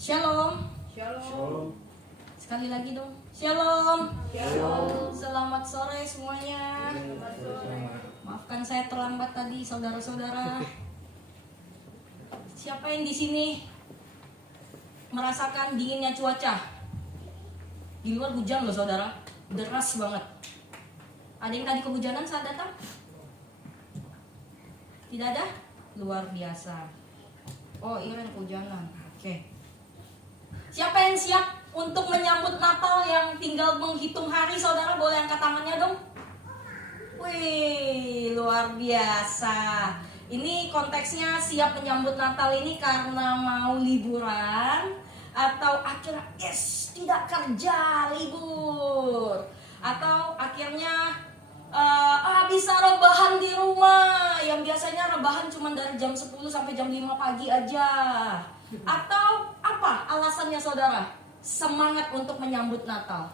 Shalom. Shalom. Sekali lagi dong. Shalom. Shalom. Selamat sore semuanya. Maafkan saya terlambat tadi, saudara-saudara. Siapa yang di sini merasakan dinginnya cuaca? Di luar hujan loh, saudara. Deras banget. Ada yang tadi kehujanan saat datang? Tidak ada? Luar biasa. Oh, Iren kehujanan. Oke. Siapa yang siap untuk menyambut Natal yang tinggal menghitung hari, saudara? Boleh angkat tangannya dong. Wih, luar biasa. Ini konteksnya siap menyambut Natal ini karena mau liburan, atau akhirnya tidak kerja, libur, atau akhirnya bisa rebahan di rumah, yang biasanya rebahan cuma dari jam 10 sampai jam 5 pagi aja. Atau apa alasannya, saudara? Semangat untuk menyambut Natal.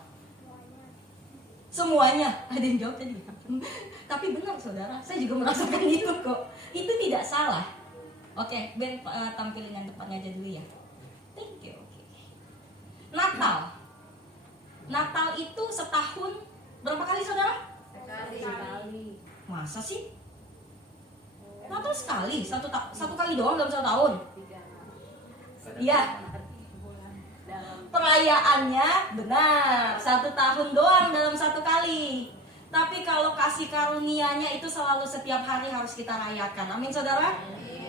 Semuanya. Ada yang jawab tadi. Tapi benar, saudara, saya juga merasakan itu kok. Itu tidak salah. Oke, Ben, tampilin yang depannya aja dulu ya. Thank you. Oke. Natal itu setahun berapa kali, saudara? Sekali. Masa sih? Natal sekali, satu kali doang dalam 1 tahun. Iya. Perayaannya benar, 1 tahun doang dalam 1 kali. Tapi kalau kasih karunia-Nya itu selalu setiap hari harus kita rayakan. Amin, saudara.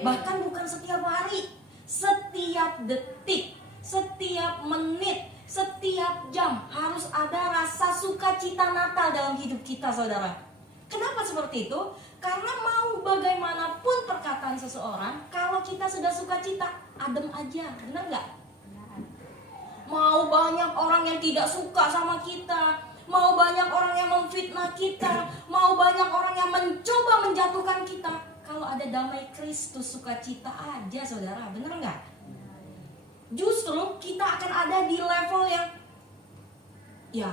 Bahkan bukan setiap hari, setiap detik, setiap menit, setiap jam harus ada rasa sukacita Natal dalam hidup kita, saudara. Kenapa seperti itu? Karena mau bagaimanapun perkataan seseorang, kalau kita sudah sukacita, adem aja, benar nggak? Mau banyak orang yang tidak suka sama kita, mau banyak orang yang memfitnah kita, mau banyak orang yang mencoba menjatuhkan kita, kalau ada damai Kristus, sukacita aja, saudara, benar nggak? Justru kita akan ada di level yang, ya,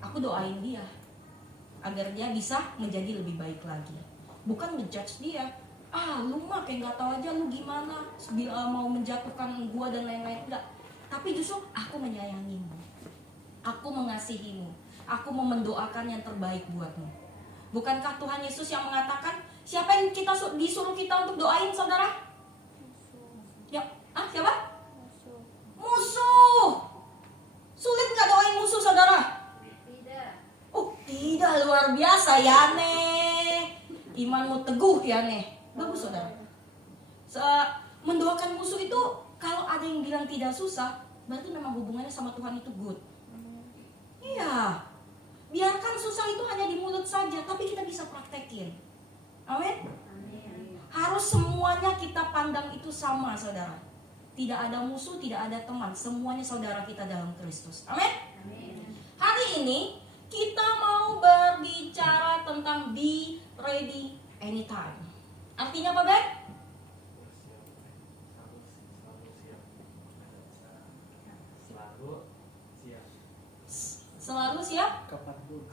aku doain dia agar dia bisa menjadi lebih baik lagi. Bukan ngejudge dia. Lu mah kayak gak tahu aja lu gimana, bila mau menjatuhkan gua dan lain-lain. Enggak. Tapi justru aku menyayangimu, aku mengasihimu, aku mau mendoakan yang terbaik buatmu. Bukankah Tuhan Yesus yang mengatakan, siapa yang kita disuruh kita untuk doain, saudara? Ya, siapa? Musuh. Sulit gak doain musuh, saudara? Tidak, luar biasa ya, Nek. Imanmu teguh ya, Nek. Bagus, saudara. Mendoakan musuh itu, kalau ada yang bilang tidak susah, berarti memang hubungannya sama Tuhan itu good. Iya. Biarkan susah itu hanya di mulut saja, tapi kita bisa praktekin. Amin. Harus semuanya kita pandang itu sama, saudara. Tidak ada musuh, tidak ada teman. Semuanya saudara kita dalam Kristus. Amin. Hari ini kita mau berbicara tentang be ready anytime. Artinya apa, Ben? Selalu siap? Kapanpun.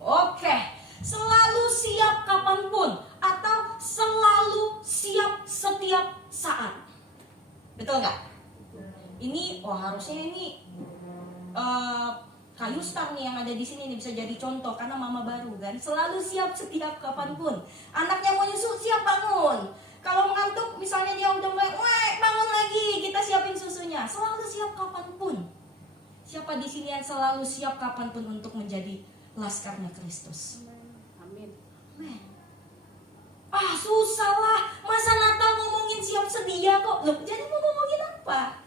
Oke. Selalu siap kapanpun, atau selalu siap setiap saat. Betul nggak? Ini, harusnya ini Kayu Star nih yang ada di sini nih bisa jadi contoh, karena mama baru kan, selalu siap setiap kapanpun. Anaknya mau nyusu, siap bangun. Kalau mengantuk, misalnya dia udah mulai, bangun lagi, kita siapin susunya. Selalu siap kapanpun. Siapa di sini yang selalu siap kapanpun untuk menjadi laskarnya Kristus? Amin. Susah lah, masa Natal ngomongin siap sedia kok. Loh, jadi mau ngomongin apa?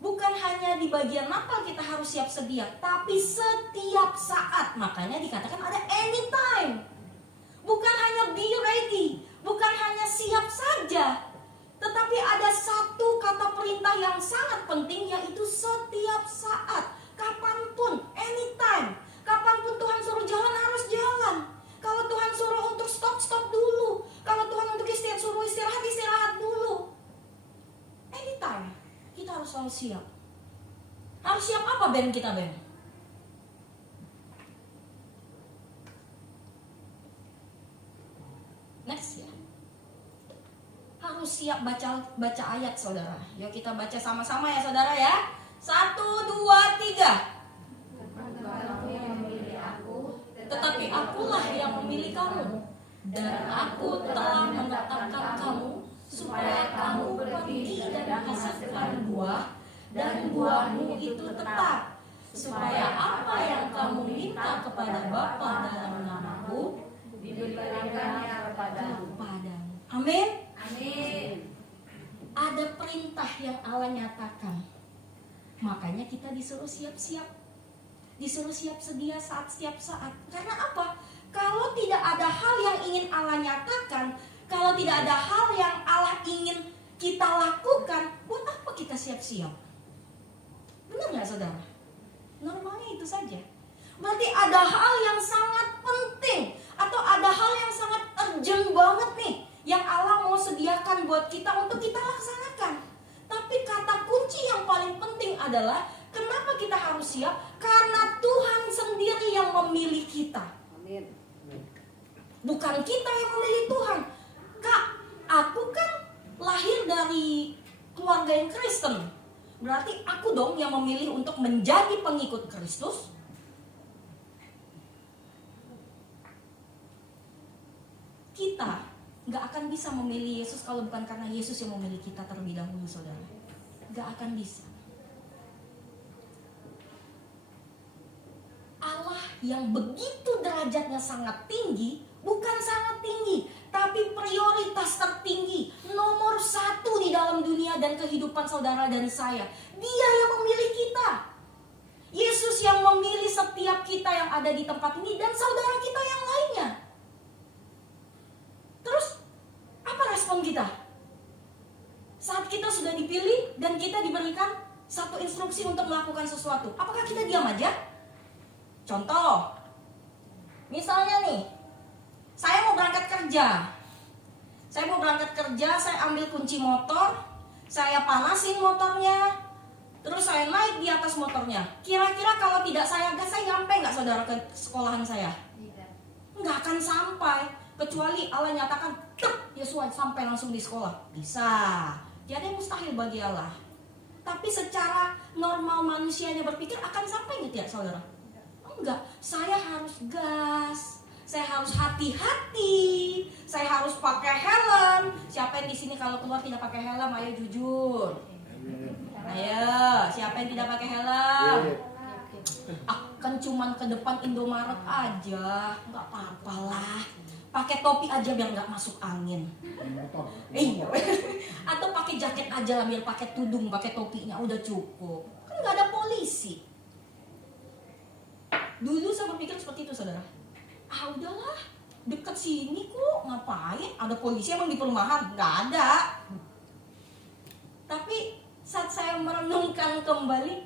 Bukan hanya di bagian Natal kita harus siap sedia, tapi setiap saat. Makanya dikatakan ada anytime. Bukan hanya be ready, bukan hanya siap saja, tetapi ada satu kata perintah yang sangat penting, yaitu setiap saat. Kapanpun, anytime. Kapanpun Tuhan suruh jalan, harus jalan. Kalau Tuhan suruh untuk stop dulu. Kalau Tuhan untuk suruh istirahat dulu. Anytime. Kita harus selalu siap. Harus siap apa, Ben, kita, Ben? Next ya. Harus siap baca ayat saudara. Yuk kita baca sama-sama ya saudara ya. 1, 2, 3. Kamu yang memilih aku, Tetapi akulah yang memilih kamu, dan aku telah menetapkan kamu supaya kamu pergi dan menghasilkan buah, dan buahmu itu tetap, supaya apa yang kamu minta kepada Bapa dalam namaku diberikannya kepadamu. Amin. Amin. Ada perintah yang Allah nyatakan. Makanya kita disuruh siap-siap. Disuruh siap sedia setiap saat. Karena apa? Kalau tidak ada hal yang ingin Allah nyatakan, kalau tidak ada hal yang Allah ingin kita lakukan, buat apa kita siap-siap? Benar nggak saudara? Normalnya itu saja. Berarti ada hal yang sangat penting, atau ada hal yang sangat urgent banget nih, yang Allah mau sediakan buat kita untuk kita laksanakan. Tapi kata kunci yang paling penting adalah, kenapa kita harus siap? Karena Tuhan sendiri yang memilih kita. Amin. Bukan kita yang memilih Tuhan. Kak, aku kan lahir dari keluarga yang Kristen. Berarti aku dong yang memilih untuk menjadi pengikut Kristus. Kita gak akan bisa memilih Yesus kalau bukan karena Yesus yang memilih kita terlebih dahulu, saudara. Gak akan bisa. Allah yang begitu derajatnya sangat tinggi, bukan sangat tinggi, tapi prioritas tertinggi, nomor 1 di dalam dunia dan kehidupan saudara dan saya. Dia yang memilih kita. Yesus yang memilih setiap kita yang ada di tempat ini dan saudara kita yang lainnya. Terus, apa respon kita? Saat kita sudah dipilih dan kita diberikan satu instruksi untuk melakukan sesuatu, apakah kita diam aja? Contoh, misalnya nih, saya mau berangkat kerja. Saya ambil kunci motor, saya panasin motornya, terus saya naik di atas motornya. Kira-kira kalau tidak saya gas, saya nyampe nggak saudara ke sekolahan saya? Nggak akan sampai, kecuali Allah nyatakan, Yesus sampai langsung di sekolah. Bisa, tiada yang mustahil bagi Allah. Tapi secara normal manusianya berpikir, akan sampai nggak ya saudara? Enggak, saya harus gas, saya harus hati-hati, saya harus pakai helm. Siapa yang di sini kalau keluar tidak pakai helm? Ayo jujur. Ayo, siapa yang tidak pakai helm? Akan cuman ke depan Indomaret aja, nggak apa-apa lah. Pakai topi aja biar nggak masuk angin. Atau pakai jaket aja lah, biar pakai tudung, pakai topinya udah cukup. Kan nggak ada polisi. Dulu saya berpikir seperti itu saudara. Udahlah, deket sini kok, ngapain? Ada polisi emang di perumahan? Nggak ada. Tapi saat saya merenungkan kembali,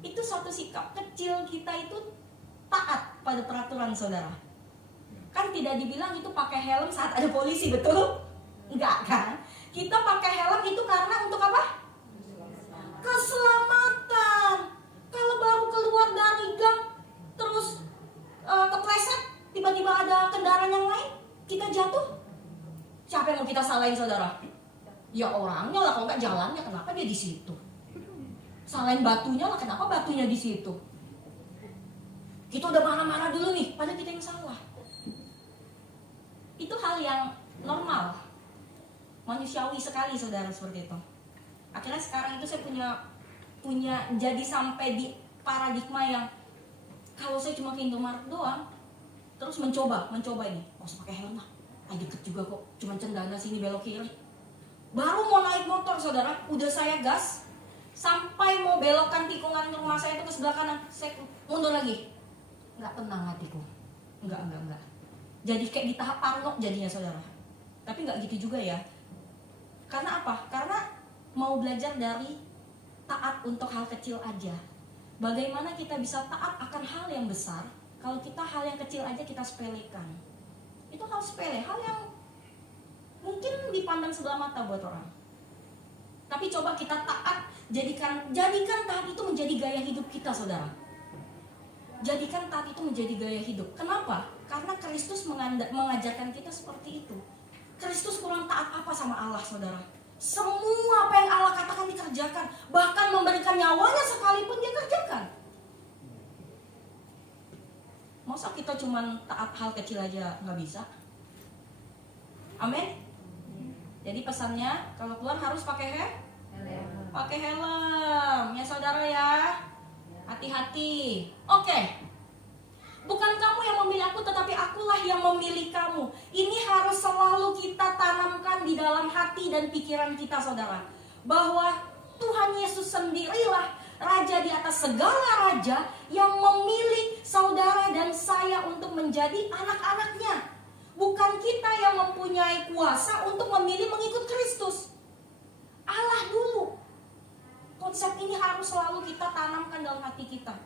itu suatu sikap kecil kita itu taat pada peraturan saudara. Kan tidak dibilang itu pakai helm saat ada polisi, betul? Enggak kan? Kita pakai helm itu karena untuk apa? Keselamatan. Kalau baru keluar dari gang, terus kepleset, tiba-tiba ada kendaraan yang lain, kita jatuh. Siapa yang mau kita salahin saudara? Ya orangnya lah, kalau nggak jalannya, kenapa dia di situ? Salahin batunya lah, kenapa batunya di situ? Kita udah marah-marah dulu nih, padahal kita yang salah. Itu hal yang normal, manusiawi sekali saudara, seperti itu. Akhirnya sekarang itu saya punya jadi sampai di paradigma yang kalau saya cuma ke Indomaret doang, terus mencoba ini, nggak usah pakai helm lah, deket juga kok, cuma cendana sini belok kiri. Baru mau naik motor saudara, udah saya gas, sampai mau belokkan tikungan rumah saya itu ke sebelah kanan, saya mundur lagi, nggak tenang hatiku, nggak. Jadi kayak di tahap parno jadinya saudara. Tapi nggak gitu juga ya. Karena apa? Karena mau belajar dari taat untuk hal kecil aja. Bagaimana kita bisa taat akan hal yang besar kalau kita hal yang kecil aja kita sepelekan. Itu hal sepele, hal yang mungkin dipandang sebelah mata buat orang. Tapi coba kita taat, jadikan taat itu menjadi gaya hidup kita saudara. Jadikan taat itu menjadi gaya hidup. Kenapa? Karena Kristus mengajarkan kita seperti itu. Kristus kurang taat apa sama Allah, saudara? Semua apa yang Allah katakan dikerjakan. Bahkan memberikan nyawanya sekalipun dia kerjakan. Masa kita cuma taat hal kecil aja nggak bisa? Amin. Jadi pesannya kalau keluar harus pakai helm ya saudara ya. Hati-hati. Oke. Bukan kamu yang memilih aku, tetapi akulah yang memilih kamu. Ini harus selalu kita tanamkan di dalam hati dan pikiran kita, saudara. Bahwa Tuhan Yesus sendirilah Raja di atas segala raja yang memilih saudara dan saya untuk menjadi anak-anaknya. Bukan kita yang mempunyai kuasa untuk memilih mengikut Kristus. Allah dulu. Konsep ini harus selalu kita tanamkan dalam hati kita.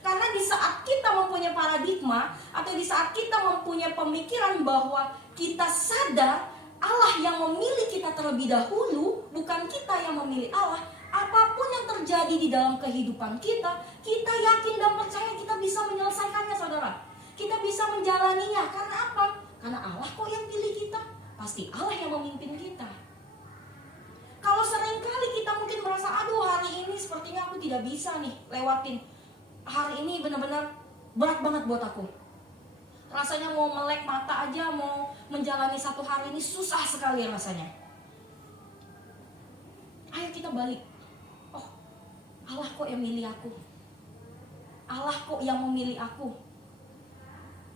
Karena di saat kita mempunyai paradigma atau di saat kita mempunyai pemikiran bahwa kita sadar Allah yang memilih kita terlebih dahulu, bukan kita yang memilih Allah, apapun yang terjadi di dalam kehidupan kita, kita yakin dan percaya kita bisa menyelesaikannya, saudara. Kita bisa menjalaninya. Karena apa? Karena Allah kok yang pilih kita. Pasti Allah yang memimpin kita. Kalau seringkali kita mungkin merasa, aduh hari ini sepertinya aku tidak bisa nih lewatin. Hari ini benar-benar berat banget buat aku. Rasanya mau melek mata aja, mau menjalani satu hari ini susah sekali rasanya. Ayo kita balik. Oh, Allah kok yang milih aku. Allah kok yang memilih aku.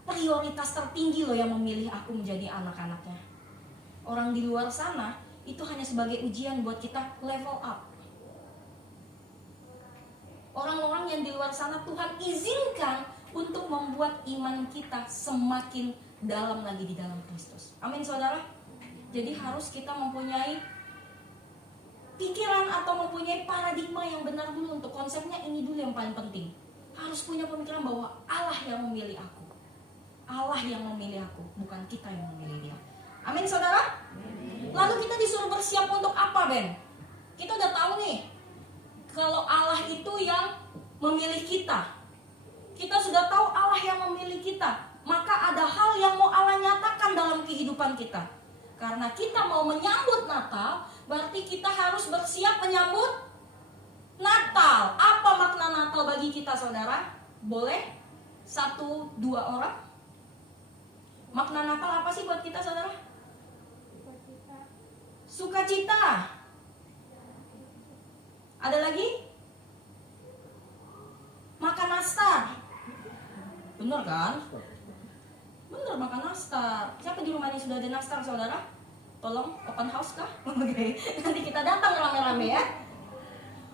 Prioritas tertinggi loh yang memilih aku menjadi anak-anaknya. Orang di luar sana itu hanya sebagai ujian buat kita level up. Orang-orang yang di luar sana Tuhan izinkan untuk membuat iman kita semakin dalam lagi di dalam Kristus. Amin saudara. Jadi harus kita mempunyai pikiran atau mempunyai paradigma yang benar dulu. Untuk konsepnya ini dulu yang paling penting. Harus punya pemikiran bahwa Allah yang memilih aku. Allah yang memilih aku, bukan kita yang memilih dia. Amin saudara. Lalu kita disuruh bersiap untuk apa, Ben? Kita udah tahu nih kalau Allah itu yang memilih kita. Kita sudah tahu Allah yang memilih kita. Maka ada hal yang mau Allah nyatakan dalam kehidupan kita. Karena kita mau menyambut Natal, berarti kita harus bersiap menyambut Natal. Apa makna Natal bagi kita, saudara? Boleh? 1-2 orang? Makna Natal apa sih buat kita, saudara? Sukacita. Ada lagi? Makan nastar. Bener kan? Bener makan nastar. Siapa di rumahnya sudah ada nastar, saudara? Tolong open house kah? Oke. Nanti kita datang rame-rame ya.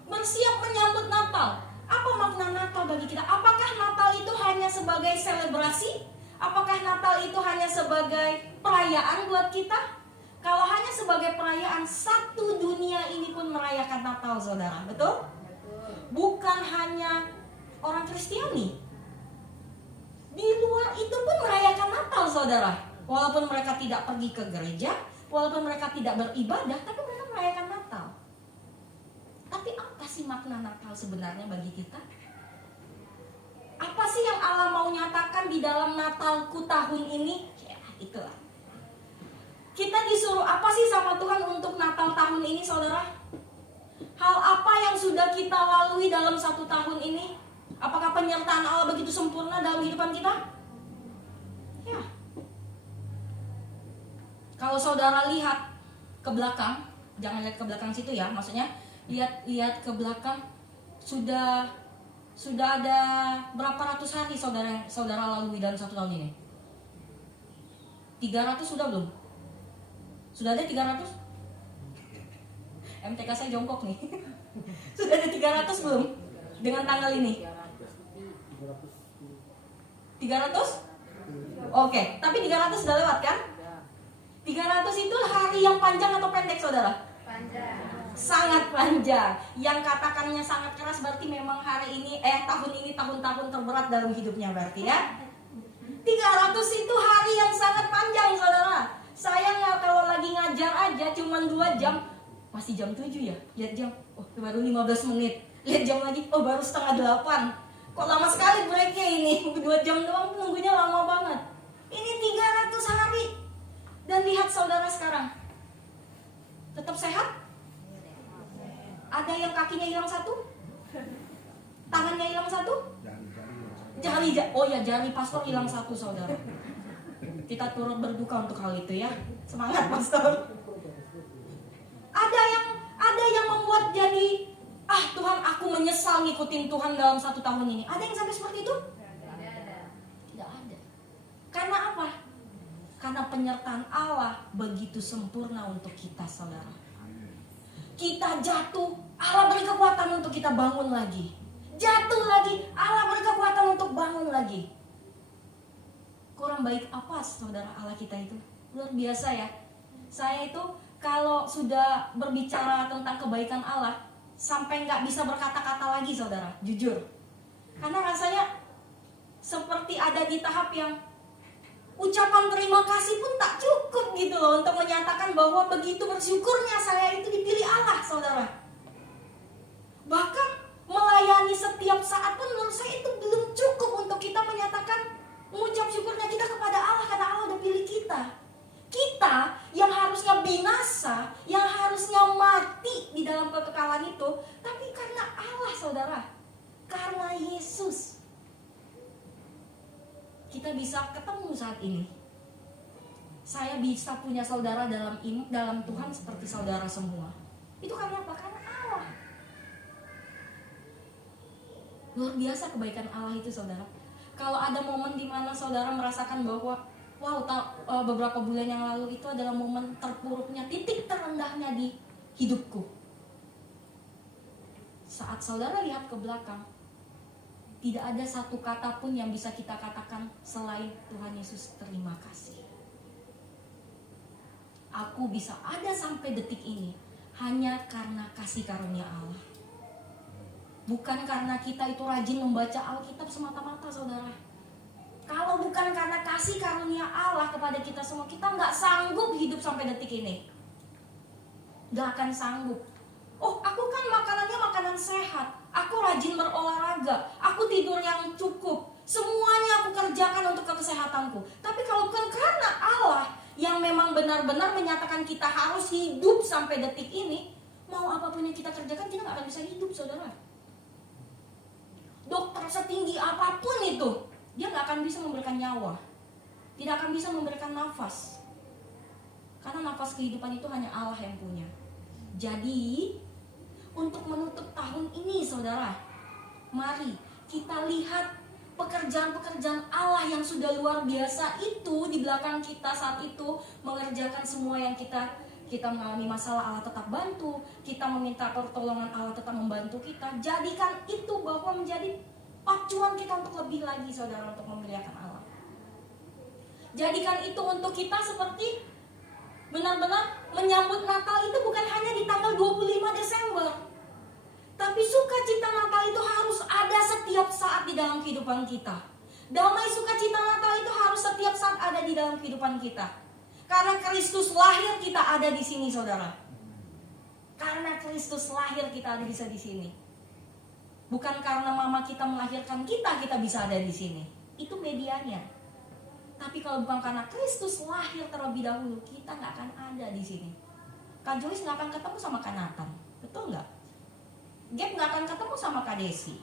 Bersiap menyambut Natal. Apa makna Natal bagi kita? Apakah Natal itu hanya sebagai selebrasi? Apakah Natal itu hanya sebagai perayaan buat kita? Kalau hanya sebagai perayaan, satu dunia ini pun merayakan Natal, saudara. Betul? Bukan hanya orang Kristiani. Di luar itu pun merayakan Natal, saudara. Walaupun mereka tidak pergi ke gereja, walaupun mereka tidak beribadah, tapi mereka merayakan Natal. Tapi apa sih makna Natal sebenarnya bagi kita? Apa sih yang Allah mau nyatakan di dalam Natalku tahun ini? Ya, itulah. Kita disuruh apa sih sama Tuhan untuk Natal tahun ini, saudara? Hal apa yang sudah kita lalui dalam 1 tahun ini? Apakah penyertaan Allah begitu sempurna dalam kehidupan kita? Ya. Kalau saudara lihat ke belakang, jangan lihat ke belakang situ ya, maksudnya lihat ke belakang, sudah ada berapa ratus hari saudara lalui dalam 1 tahun ini? 300 sudah belum? Sudah ada 300? MTK saya jongkok nih. Sudah ada 300 belum? Dengan tanggal ini 300? Oke, tapi 300 sudah lewat kan? 300 itu hari yang panjang atau pendek, saudara? Panjang. Sangat panjang. Yang katakannya sangat keras berarti memang tahun ini tahun-tahun terberat dalam hidupnya berarti ya. 300 itu hari yang sangat panjang, saudara. Saya kalau lagi ngajar aja cuma 2 jam, masih jam 7 ya. Lihat jam, oh baru 15 menit. Lihat jam lagi, oh baru setengah 8. Kok lama sekali breaknya ini? 2 jam doang nunggunya lama banget. Ini 300 hari. Dan lihat saudara sekarang? Tetap sehat? Ada yang kakinya hilang satu? Tangannya hilang satu? Jari pastor hilang satu, saudara. Kita turut berduka untuk hal itu ya. Semangat pastor. Ada yang membuat jadi Tuhan, aku menyesal ngikutin Tuhan dalam 1 tahun ini. Ada yang sampai seperti itu? Tidak ada. Karena apa? Karena penyertaan Allah begitu sempurna untuk kita, saudara. Kita jatuh, Allah beri kekuatan untuk kita bangun lagi. Jatuh lagi, Allah beri kekuatan untuk bangun lagi. Kurang baik apa, saudara, Allah kita itu? Luar biasa ya. Saya itu kalau sudah berbicara tentang kebaikan Allah, sampai nggak bisa berkata-kata lagi, saudara, jujur. Karena rasanya seperti ada di tahap yang ucapan terima kasih pun tak cukup gitu loh, untuk menyatakan bahwa begitu bersyukurnya saya itu dipilih Allah, saudara. Bahkan melayani setiap saat pun menurut saya itu belum cukup untuk kita menyatakan mengucap syukurnya kita kepada Allah, karena Allah udah pilih kita. Kita yang harusnya binasa, yang harusnya mati di dalam kekekalan itu, tapi karena Allah, saudara, karena Yesus, kita bisa ketemu saat ini. Saya bisa punya saudara dalam Tuhan seperti saudara semua. Itu karena apa? Karena Allah. Luar biasa kebaikan Allah itu, saudara. Kalau ada momen di mana saudara merasakan bahwa beberapa bulan yang lalu itu adalah momen terpuruknya, titik terendahnya di hidupku. Saat saudara lihat ke belakang, tidak ada satu kata pun yang bisa kita katakan selain Tuhan Yesus terima kasih. Aku bisa ada sampai detik ini hanya karena kasih karunia Allah. Bukan karena kita itu rajin membaca Alkitab semata-mata, saudara. Kalau bukan karena kasih karunia Allah kepada kita semua, kita nggak sanggup hidup sampai detik ini. Nggak akan sanggup. Aku kan makanannya makanan sehat. Aku rajin berolahraga. Aku tidur yang cukup. Semuanya aku kerjakan untuk kesehatanku. Tapi kalau bukan karena Allah yang memang benar-benar menyatakan kita harus hidup sampai detik ini, mau apapun yang kita kerjakan, kita nggak akan bisa hidup, saudara. Dokter setinggi apapun itu, dia nggak akan bisa memberikan nyawa, tidak akan bisa memberikan nafas, karena nafas kehidupan itu hanya Allah yang punya. Jadi untuk menutup tahun ini, saudara, mari kita lihat pekerjaan-pekerjaan Allah yang sudah luar biasa itu di belakang kita saat itu, mengerjakan semua yang kita mengalami masalah, Allah tetap bantu. Kita meminta pertolongan, Allah tetap membantu kita. Jadikan itu bahwa menjadi pacuan kita untuk lebih lagi, saudara, untuk memuliakan Allah. Jadikan itu untuk kita seperti benar-benar menyambut Natal itu bukan hanya di tanggal 25 Desember. Tapi sukacita Natal itu harus ada setiap saat di dalam kehidupan kita. Damai sukacita Natal itu harus setiap saat ada di dalam kehidupan kita. Karena Kristus lahir, kita ada di sini, saudara. Karena Kristus lahir, kita ada bisa di sini. Bukan karena mama kita melahirkan kita bisa ada di sini. Itu medianya. Tapi kalau bukan karena Kristus lahir terlebih dahulu, kita nggak akan ada di sini. Kak Joyce nggak akan ketemu sama Kak Nathan, betul nggak? Gap nggak akan ketemu sama Kak Desi.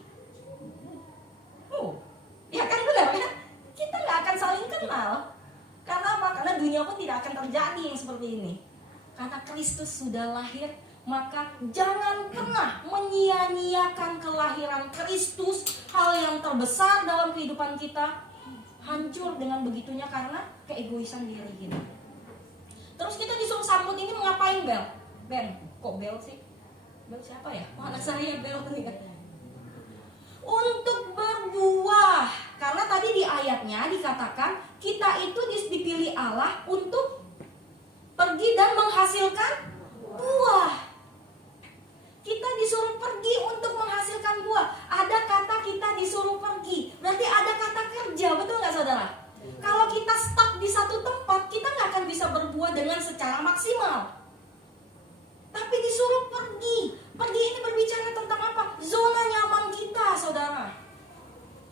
Ya kan, benar ya? Kita nggak akan saling kenal. Karena apa? Karena dunia pun tidak akan terjadi yang seperti ini. Karena Kristus sudah lahir, maka jangan pernah menyia-nyiakan kelahiran Kristus. Hal yang terbesar dalam kehidupan kita hancur dengan begitunya karena keegoisan diri kita. Terus kita disuruh sambut ini ngapain, Bel? Ben, kok Bel sih? Bel siapa ya? Anak saya Bel nih. Untuk berbuah. Karena tadi di ayatnya dikatakan kita itu dipilih Allah untuk pergi dan menghasilkan buah. Kita disuruh pergi untuk menghasilkan buah. Ada kata kita disuruh pergi, berarti ada kata kerja, betul nggak, saudara? Kalau kita stuck di satu tempat, kita nggak akan bisa berbuah dengan secara maksimal. Tapi disuruh pergi. Pergi ini berbicara tentang apa? Zona nyaman kita, saudara.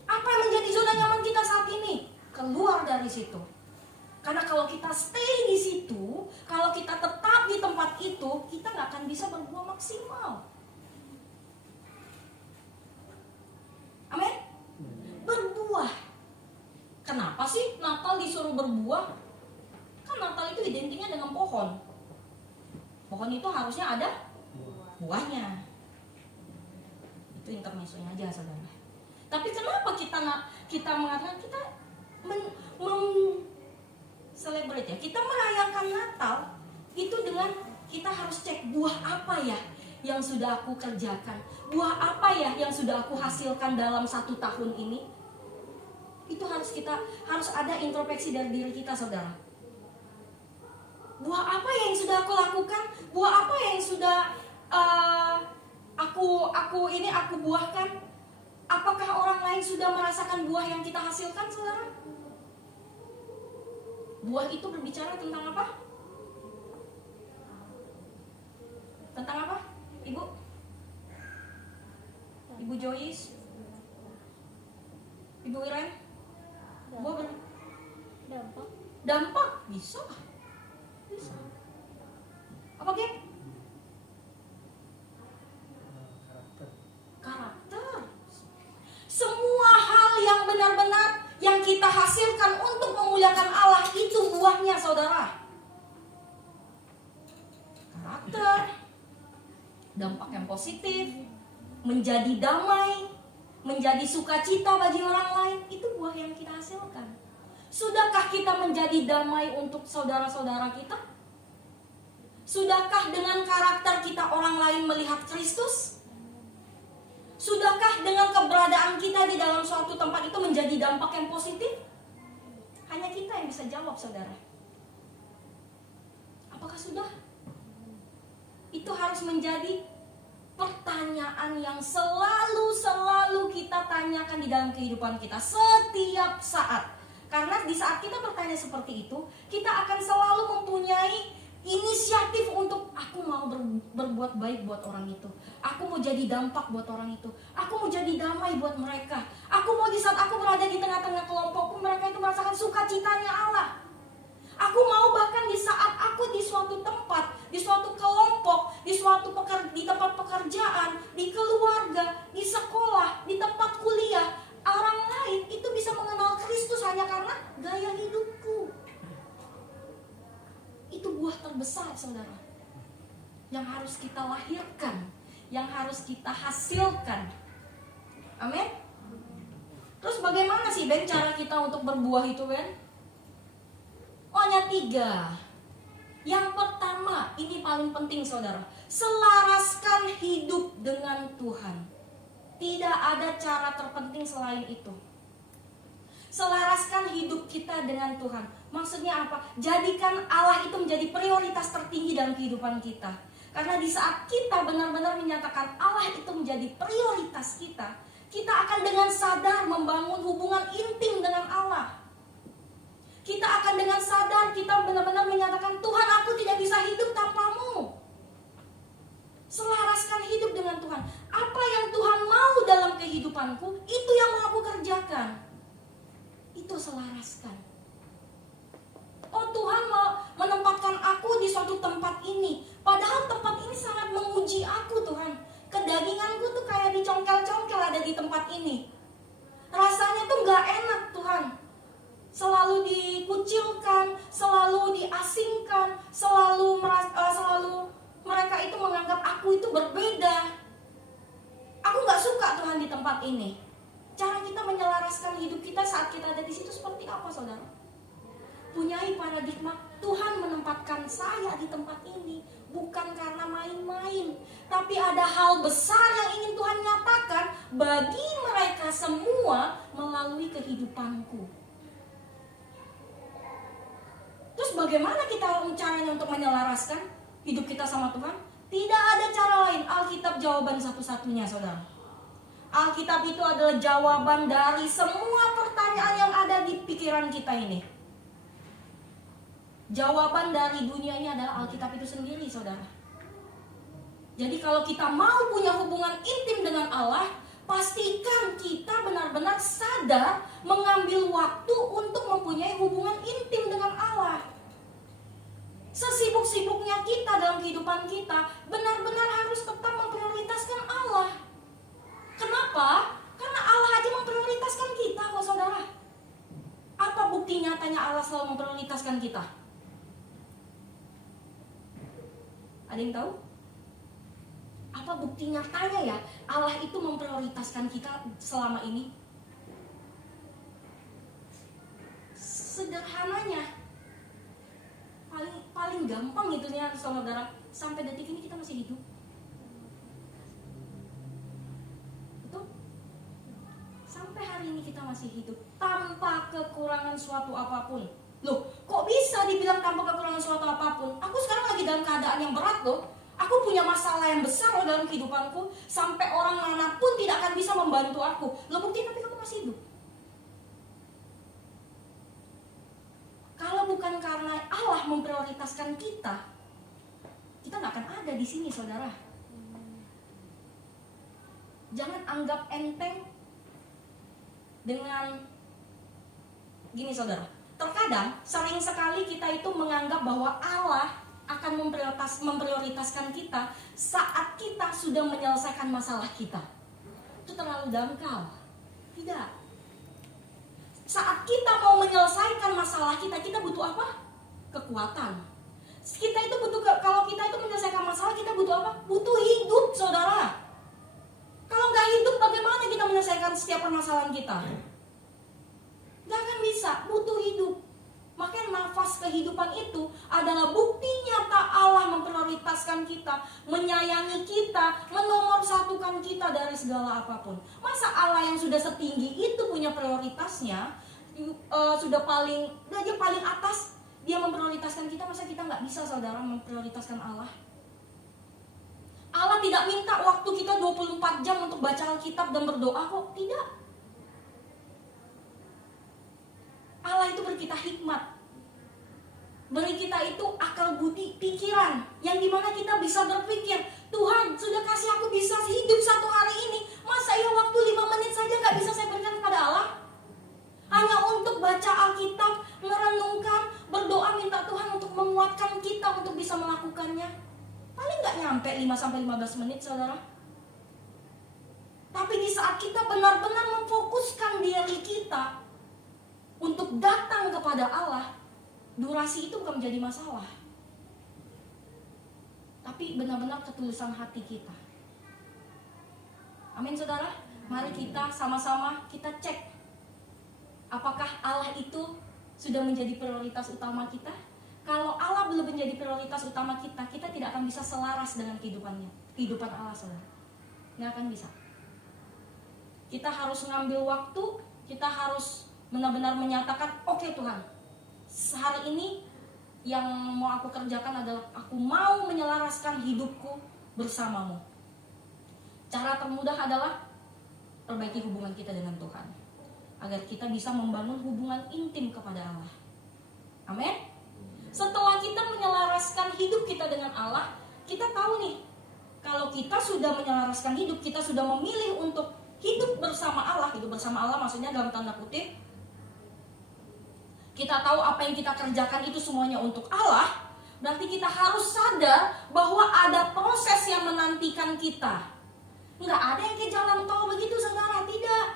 Apa yang menjadi zona nyaman kita saat ini? Keluar dari situ. Karena kalau kita stay di situ, kalau kita tetap di tempat itu, kita nggak akan bisa berbuah maksimal. Amin? Berbuah. Kenapa sih Natal disuruh berbuah? Kan Natal itu identiknya dengan pohon. Pohon itu harusnya ada buahnya. Itu intermezzonya aja, saudara. Tapi kenapa kita mengatakan kita celebrate ya? Kita merayakan Natal itu dengan kita harus cek buah apa ya yang sudah aku kerjakan, buah apa ya yang sudah aku hasilkan dalam 1 tahun ini. Itu harus ada introspeksi dari diri kita, saudara. Buah apa yang sudah aku lakukan? Buah apa yang sudah aku buahkan? Apakah orang lain sudah merasakan buah yang kita hasilkan, saudara? Buah itu berbicara tentang apa? Tentang apa, Ibu? Ibu Joyce? Ibu Iren? Buah dampak? Bisa. Apa, Gek? Karakter. Semua hal yang benar-benar yang kita hasilkan untuk memuliakan Allah itu buahnya, saudara. Karakter, dampak yang positif, menjadi damai, menjadi sukacita bagi orang lain, itu buah yang kita hasilkan. Sudahkah kita menjadi damai untuk saudara-saudara kita? Sudahkah dengan karakter kita orang lain melihat Kristus? Sudahkah dengan keberadaan kita di dalam suatu tempat itu menjadi dampak yang positif? Hanya kita yang bisa jawab, saudara. Apakah sudah? Itu harus menjadi pertanyaan yang selalu kita tanyakan di dalam kehidupan kita setiap saat. Karena di saat kita bertanya seperti itu, kita akan selalu mempunyai inisiatif untuk aku mau berbuat baik buat orang itu. Aku mau jadi dampak buat orang itu. Aku mau jadi damai buat mereka. Aku mau di saat aku berada di tengah-tengah kelompokku, mereka itu merasakan sukacitanya Allah. Aku mau bahkan di saat aku di suatu tempat, di suatu kelompok, di tempat pekerjaan, di keluarga, di sekolah, di tempat kuliah, orang lain itu bisa mengenal Kristus hanya karena gaya hidupku. Itu buah terbesar, saudara, yang harus kita lahirkan, yang harus kita hasilkan. Amin. Terus bagaimana sih, Ben, cara kita untuk berbuah itu, Ben? Hanya 3. Yang pertama, ini paling penting, saudara. Selaraskan hidup dengan Tuhan. Tidak ada cara terpenting selain itu. Selaraskan hidup kita dengan Tuhan. Maksudnya apa? Jadikan Allah itu menjadi prioritas tertinggi dalam kehidupan kita. Karena di saat kita benar-benar menyatakan Allah itu menjadi prioritas kita, kita akan dengan sadar membangun hubungan intim dengan Allah. Kita akan dengan sadar kita benar-benar menyatakan, Tuhan, aku tidak bisa hidup tanpamu. Selaraskan hidup dengan Tuhan. Apa yang Tuhan mau dalam kehidupanku, itu yang mau aku kerjakan. Itu selaraskan. Oh, Tuhan mau menempatkan aku di suatu tempat ini. Padahal tempat ini sangat menguji aku, Tuhan. Kedaginganku tuh kayak dicongkel-congkel ada di tempat ini. Rasanya tuh gak enak, Tuhan. Selalu dikucilkan, selalu diasingkan, selalu mereka itu menganggap aku itu berbeda. Aku gak suka, Tuhan, di tempat ini. Cara kita menyelaraskan hidup kita saat kita ada di situ seperti apa, saudara? Punyai paradigma, Tuhan menempatkan saya di tempat ini bukan karena main-main, tapi ada hal besar yang ingin Tuhan nyatakan bagi mereka semua melalui kehidupanku. Terus bagaimana caranya untuk menyelaraskan hidup kita sama Tuhan? Tidak ada cara lain. Alkitab jawaban satu-satunya, saudara. Alkitab itu adalah jawaban dari semua pertanyaan yang ada di pikiran kita ini. Jawaban dari dunia ini adalah Alkitab itu sendiri, saudara. Jadi kalau kita mau punya hubungan intim dengan Allah, pastikan kita benar-benar sadar mengambil waktu untuk mempunyai hubungan intim dengan Allah. Sesibuk-sibuknya kita dalam kehidupan kita, benar-benar harus tetap memprioritaskan Allah. Kenapa? Karena Allah aja memprioritaskan kita kok saudara. Apa bukti nyatanya Allah selalu memprioritaskan kita? Ada yang tahu? Apa bukti nyatanya ya Allah itu memprioritaskan kita selama ini? Sederhananya, paling gampang gitu ya saudara, sampai detik ini kita masih hidup. Betul? Sampai hari ini kita masih hidup tanpa kekurangan suatu apapun. Loh, kok bisa dibilang tanpa kekurangan suatu apapun? Aku sekarang lagi dalam keadaan yang berat loh. Aku punya masalah yang besar loh dalam kehidupanku. Sampai orang manapun tidak akan bisa membantu aku. Loh, bukti tapi kamu masih hidup. Kalau bukan karena Allah memprioritaskan kita nggak akan ada di sini saudara. Jangan anggap enteng dengan gini saudara. Terkadang sering sekali kita itu menganggap bahwa Allah akan memprioritaskan kita saat kita sudah menyelesaikan masalah kita. Itu terlalu dangkal. Tidak. Saat kita mau menyelesaikan masalah kita, kita butuh apa? Kekuatan. Kita itu butuh, kalau kita itu menyelesaikan masalah, kita butuh apa? Butuh hidup saudara. Kalau nggak hidup, bagaimana kita menyelesaikan setiap permasalahan kita? Gak akan bisa, butuh hidup. Makanya nafas kehidupan itu adalah bukti nyata Allah memprioritaskan kita, menyayangi kita, menomorsatukan kita dari segala apapun. Masa Allah yang sudah setinggi itu punya prioritasnya, sudah dia paling atas, dia memprioritaskan kita, masa kita nggak bisa saudara memprioritaskan Allah? Allah tidak minta waktu kita 24 jam untuk baca Alkitab dan berdoa kok, tidak. Allah itu beri kita hikmat, beri kita itu akal budi pikiran, yang dimana kita bisa berpikir, Tuhan sudah kasih aku bisa hidup satu hari ini, masa ya waktu 5 menit saja gak bisa saya berikan kepada Allah? Hanya untuk baca Alkitab, merenungkan, berdoa minta Tuhan untuk menguatkan kita untuk bisa melakukannya. Paling gak nyampe 5-15 menit saudara. Tapi di saat kita benar-benar memfokuskan diri kita untuk datang kepada Allah, durasi itu bukan menjadi masalah, tapi benar-benar ketulusan hati kita. Amin saudara. Mari kita sama-sama kita cek, apakah Allah itu sudah menjadi prioritas utama kita? Kalau Allah belum menjadi prioritas utama kita, kita tidak akan bisa selaras dengan kehidupan Allah saudara. Nggak akan bisa. Kita harus ngambil waktu, kita harus benar-benar menyatakan, oke Tuhan, hari ini yang mau aku kerjakan adalah aku mau menyelaraskan hidupku bersamamu. Cara termudah adalah perbaiki hubungan kita dengan Tuhan, agar kita bisa membangun hubungan intim kepada Allah. Amin. Setelah kita menyelaraskan hidup kita dengan Allah, kita tahu nih, kalau kita sudah menyelaraskan hidup, kita sudah memilih untuk hidup bersama Allah. Hidup bersama Allah maksudnya dalam tanda kutip, kita tahu apa yang kita kerjakan itu semuanya untuk Allah. Berarti kita harus sadar bahwa ada proses yang menantikan kita. Nggak ada yang kayak jalan tol begitu saudara, tidak.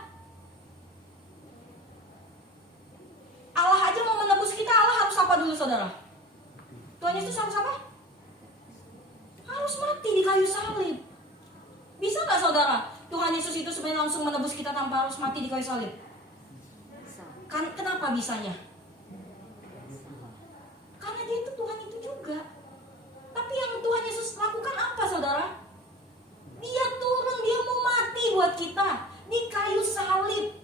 Allah aja mau menebus kita, Allah harus apa dulu saudara? Tuhan Yesus harus apa? Harus mati di kayu salib. Bisa nggak saudara? Tuhan Yesus itu sebenarnya langsung menebus kita tanpa harus mati di kayu salib? Kenapa bisanya? Karena dia itu Tuhan itu juga. Tapi yang Tuhan Yesus lakukan apa saudara? Dia turun, dia mau mati buat kita di kayu salib.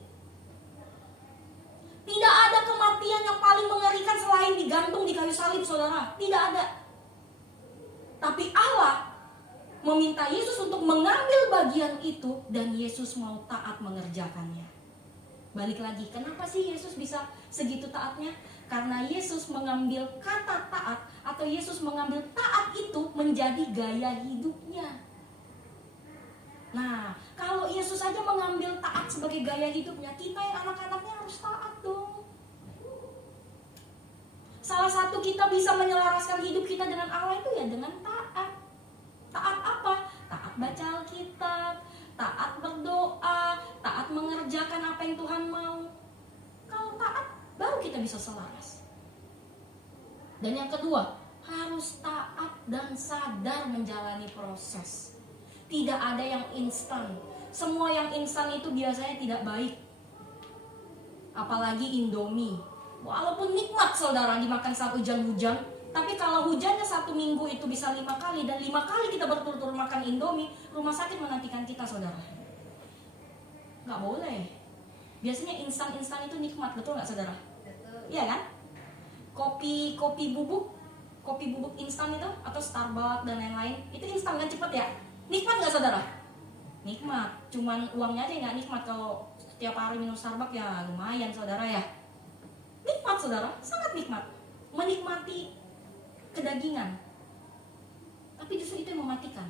Tidak ada kematian yang paling mengerikan selain digantung di kayu salib saudara. Tidak ada. Tapi Allah meminta Yesus untuk mengambil bagian itu, dan Yesus mau taat mengerjakannya. Balik lagi, kenapa sih Yesus bisa segitu taatnya? Karena Yesus mengambil kata taat, atau Yesus mengambil taat itu menjadi gaya hidupnya. Nah, kalau Yesus saja mengambil taat sebagai gaya hidupnya, kita yang anak-anaknya harus taat dong. Salah satu kita bisa menyelaraskan hidup kita dengan Allah itu ya dengan taat. Taat apa? Taat baca Alkitab, taat berdoa, taat mengerjakan apa yang Tuhan mau. Kalau taat, baru kita bisa selaras. Dan yang kedua, harus taat dan sadar menjalani proses. Tidak ada yang instan. Semua yang instan itu biasanya tidak baik. Apalagi Indomie. Walaupun nikmat saudara dimakan saat hujan-hujan, tapi kalau hujannya 1 minggu itu bisa 5 kali, dan 5 kali kita berturut-turut makan Indomie, rumah sakit menantikan kita saudara. Nggak boleh. Biasanya instan-instan itu nikmat, betul nggak saudara? Iya kan? Kopi bubuk instan itu, atau Starbucks dan lain-lain, itu instan kan, cepet ya? Nikmat nggak saudara? Nikmat. Cuman uangnya aja nggak nikmat. Kalau setiap hari minum Starbucks ya lumayan saudara ya. Nikmat saudara, sangat nikmat. Menikmati kedagingan. Tapi justru itu yang mematikan.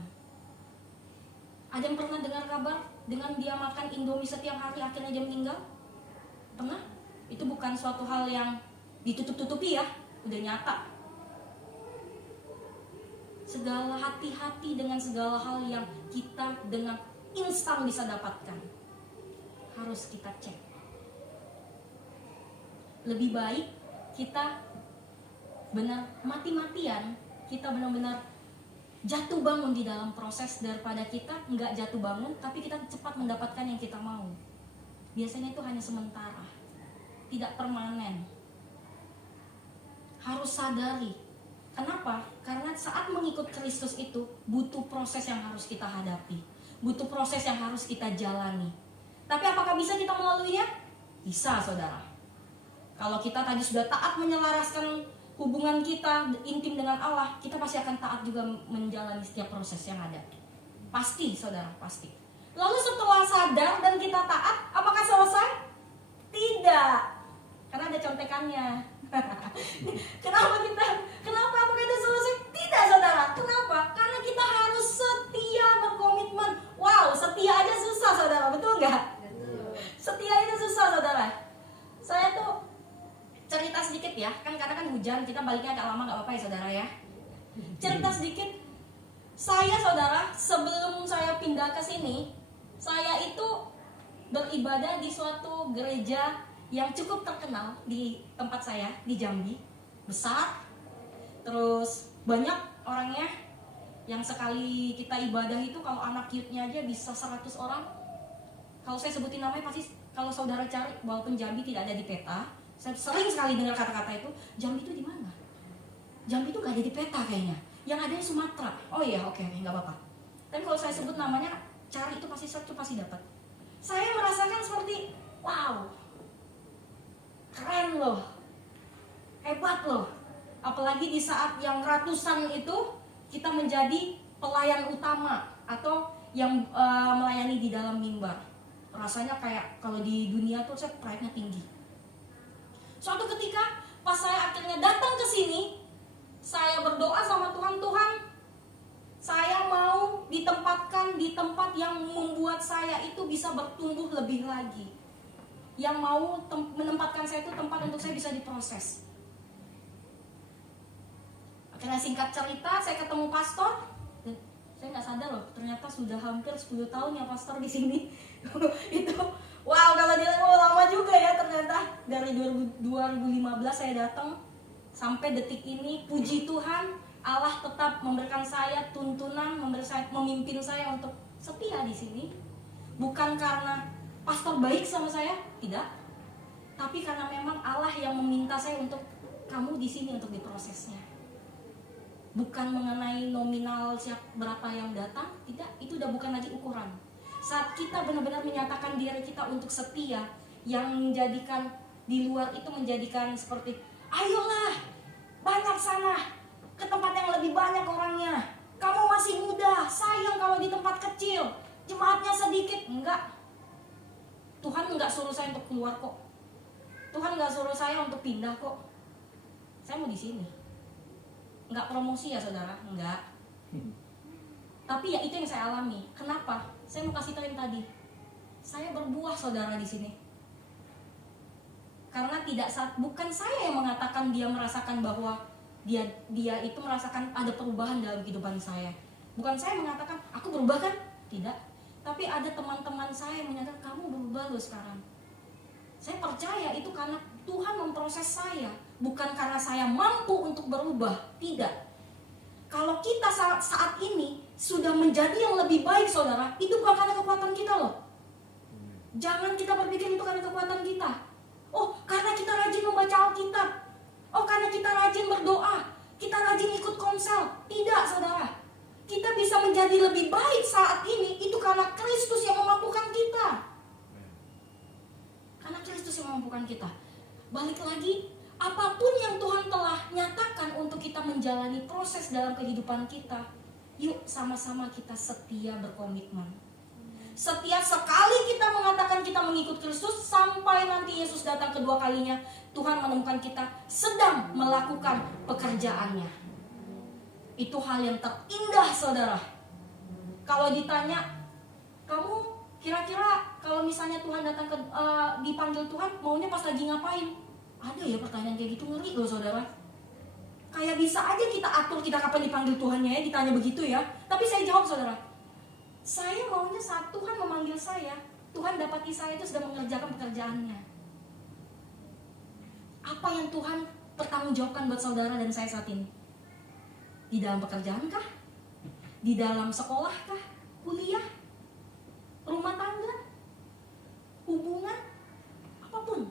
Ada yang pernah dengar kabar dengan dia makan Indomie setiap hari akhirnya dia meninggal? Pernah? Itu bukan suatu hal yang ditutup-tutupi ya, udah nyata. Segala hati-hati dengan segala hal yang kita dengan instan bisa dapatkan, harus kita cek. Lebih baik kita benar mati-matian, kita benar-benar jatuh bangun di dalam proses, daripada kita nggak jatuh bangun tapi kita cepat mendapatkan yang kita mau. Biasanya itu hanya sementara, tidak permanen. Harus sadari. Kenapa? Karena saat mengikut Kristus itu butuh proses yang harus kita hadapi, butuh proses yang harus kita jalani. Tapi apakah bisa kita melaluinya? Bisa saudara. Kalau kita tadi sudah taat menyelaraskan hubungan kita intim dengan Allah, kita pasti akan taat juga menjalani setiap proses yang ada. Pasti saudara, pasti. Lalu setelah sadar dan kita taat, apakah selesai? Tidak. Karena ada contekannya. Kenapa apakah itu selesai? Tidak saudara. Kenapa? Karena kita harus setia, berkomitmen. Wow, setia aja susah saudara, betul nggak? Setia itu susah saudara. Saya tuh cerita sedikit ya, karena kan hujan, kita baliknya agak lama nggak apa-apa ya saudara ya. Cerita sedikit. Saya saudara, sebelum saya pindah ke sini, saya itu beribadah di suatu gereja yang cukup terkenal di tempat saya, di Jambi. Besar, terus banyak orangnya. Yang sekali kita ibadah itu kalau anak youth-nya aja bisa 100 orang. Kalau saya sebutin namanya pasti kalau saudara cari, walaupun Jambi tidak ada di peta, saya sering sekali dengar kata-kata itu. Jambi itu di mana? Jambi itu gak ada di peta kayaknya. Yang ada di Sumatera. Oh iya, oke, nggak apa-apa. Tapi kalau saya sebut namanya, cari itu pasti search, pasti dapat. Saya merasakan seperti, wow, keren loh, hebat loh. Apalagi di saat yang ratusan itu kita menjadi pelayan utama atau yang melayani di dalam mimbar. Rasanya kayak kalau di dunia tuh saya pride-nya tinggi. Suatu ketika pas saya akhirnya datang ke sini, saya berdoa sama Tuhan, Tuhan, saya mau ditempatkan di tempat yang membuat saya itu bisa bertumbuh lebih lagi. Yang mau menempatkan saya itu tempat untuk saya bisa diproses. Akhirnya singkat cerita, saya ketemu pastor. Saya nggak sadar loh, ternyata sudah hampir 10 tahun ya pastor di sini. Itu wow, kalau dia lama juga ya ternyata. Dari 2015 saya datang sampai detik ini, puji Tuhan, Allah tetap memberikan saya tuntunan, memimpin saya untuk setia di sini. Bukan karena pastor baik sama saya, tidak. Tapi karena memang Allah yang meminta saya untuk kamu di sini untuk diprosesnya. Bukan mengenai nominal berapa yang datang, tidak, itu udah bukan lagi ukuran. Saat kita benar-benar menyatakan diri kita untuk setia, yang menjadikan di luar itu menjadikan seperti, ayolah, banyak sana, ke tempat yang lebih banyak orangnya. Kamu masih muda, sayang kalau di tempat kecil, jemaatnya sedikit. Enggak. Tuhan enggak suruh saya untuk keluar kok. Tuhan enggak suruh saya untuk pindah kok. Saya mau di sini. Enggak promosi ya saudara, enggak. Tapi ya itu yang saya alami. Kenapa? Saya mau kasih tahu yang tadi. Saya berbuah saudara di sini. Karena bukan saya yang mengatakan dia merasakan bahwa dia itu merasakan ada perubahan dalam kehidupan saya. Bukan saya mengatakan aku berubah kan? Tidak. Tapi ada teman-teman saya yang menyatakan kamu berubah loh sekarang. Saya percaya itu karena Tuhan memproses saya, bukan karena saya mampu untuk berubah. Tidak. Kalau kita saat ini sudah menjadi yang lebih baik saudara, itu bukan karena kekuatan kita loh. Jangan kita berpikir itu karena kekuatan kita. Oh, karena kita rajin membaca Alkitab. Oh, karena kita rajin berdoa. Kita rajin ikut komsel. Tidak saudara. Kita bisa menjadi lebih baik saat ini itu karena Kristus yang memampukan kita. Karena Kristus yang memampukan kita. Balik lagi, apapun yang Tuhan telah nyatakan untuk kita menjalani proses dalam kehidupan kita, yuk sama-sama kita setia berkomitmen. Setiap sekali kita mengatakan kita mengikut Kristus, sampai nanti Yesus datang kedua kalinya, Tuhan menemukan kita sedang melakukan pekerjaannya. Itu hal yang terindah saudara. Kalau ditanya, kamu kira-kira kalau misalnya Tuhan datang dipanggil Tuhan, maunya pas lagi ngapain? Ada ya pertanyaan kayak gitu, ngeri loh saudara. Kayak bisa aja kita atur kita kapan dipanggil Tuhannya ya, ditanya begitu ya. Tapi saya jawab saudara, saya maunya saat Tuhan memanggil saya, Tuhan dapati saya itu sedang mengerjakan pekerjaannya. Apa yang Tuhan pertanggungjawabkan buat saudara dan saya saat ini? Di dalam pekerjaan kah? Di dalam sekolah kah? Kuliah? Rumah tangga? Hubungan? Apapun.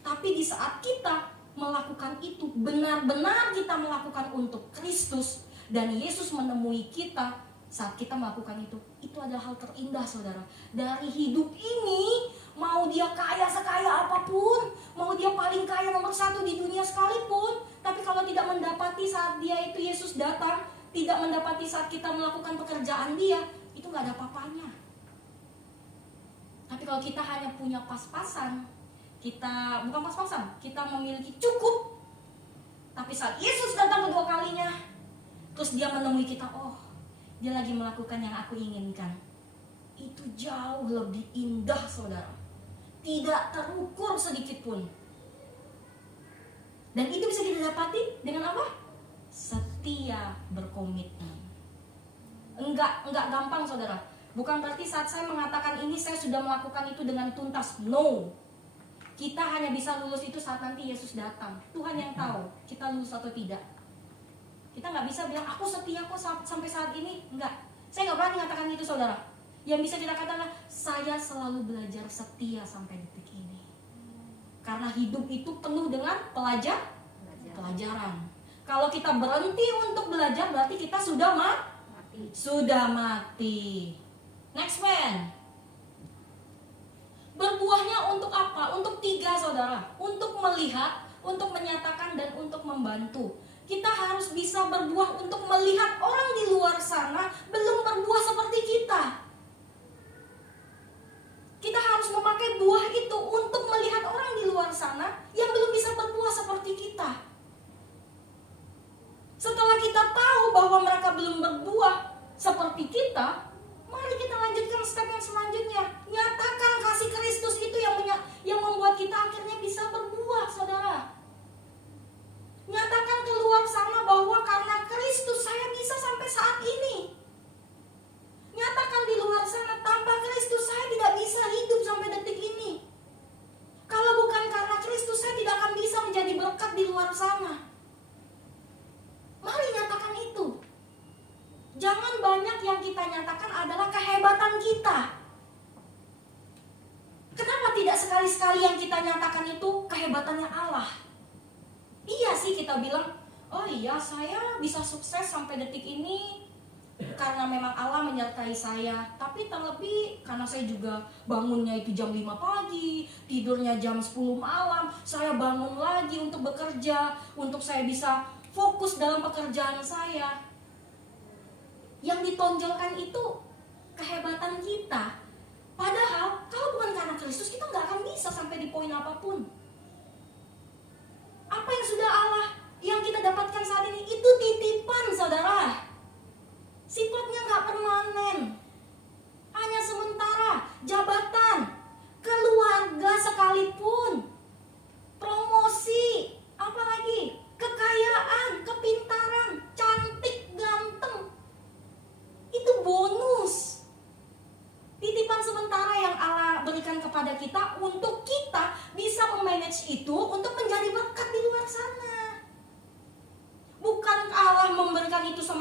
Tapi di saat kita melakukan itu, benar-benar kita melakukan untuk Kristus, dan Yesus menemui kita saat kita melakukan itu adalah hal terindah saudara. Dari hidup ini, mau dia kaya sekaya apapun, mau dia paling kaya nomor 1 di dunia sekalipun, tapi kalau tidak mendapati saat dia itu Yesus datang, tidak mendapati saat kita melakukan pekerjaan dia, itu gak ada apa-apanya. Tapi kalau kita hanya punya pas-pasan, kita bukan pas-pasan, kita memiliki cukup, tapi saat Yesus datang kedua kalinya, terus dia menemui kita, oh dia lagi melakukan yang aku inginkan, itu jauh lebih indah saudara, tidak terukur sedikit pun. Dan itu bisa kita dapati dengan apa? Setia berkomitmen. Enggak gampang saudara. Bukan berarti saat saya mengatakan ini saya sudah melakukan itu dengan tuntas. No. Kita hanya bisa lulus itu saat nanti Yesus datang. Tuhan yang tahu kita lulus atau tidak. Kita nggak bisa bilang aku setia kok sampai saat ini. Enggak. Saya nggak berani mengatakan itu saudara. Yang bisa kita katakan saya selalu belajar setia sampai detik ini. Karena hidup itu penuh dengan pelajaran. Kalau kita berhenti untuk belajar berarti kita sudah mati. Next man. Berbuahnya untuk apa? Untuk 3 saudara. Untuk melihat, untuk menyatakan, dan untuk membantu. Kita harus bisa berbuah untuk melihat orang di luar sana belum berbuah seperti kita. Kita harus memakai buah itu untuk melihat orang di luar sana yang belum bisa berbuah seperti kita. Setelah kita tahu bahwa mereka belum berbuah seperti kita, mari kita lanjutkan step yang selanjutnya. Nyatakan kasih Kristus itu yang membuat kita akhirnya bisa berbuah, saudara. Nyatakan keluar sana bahwa karena Kristus saya bisa sampai saat ini. Nyatakan di luar sana, tanpa Kristus saya tidak bisa hidup sampai detik ini. Kalau bukan karena Kristus saya tidak akan bisa menjadi berkat di luar sana. Mari nyatakan itu. Jangan banyak yang kita nyatakan adalah kehebatan kita. Kenapa tidak sekali-sekali yang kita nyatakan itu kehebatannya Allah? Iya sih kita bilang, oh iya saya bisa sukses sampai detik ini karena memang Allah menyertai saya. Tapi terlebih karena saya juga bangunnya itu jam 5 pagi, tidurnya jam 10 malam. Saya bangun lagi untuk bekerja, untuk saya bisa fokus dalam pekerjaan saya. Yang ditonjolkan itu kehebatan kita. Padahal kalau bukan karena Kristus kita gak akan bisa sampai di poin apapun. Apa yang sudah Allah yang kita dapatkan saat ini itu titipan saudara. Simpel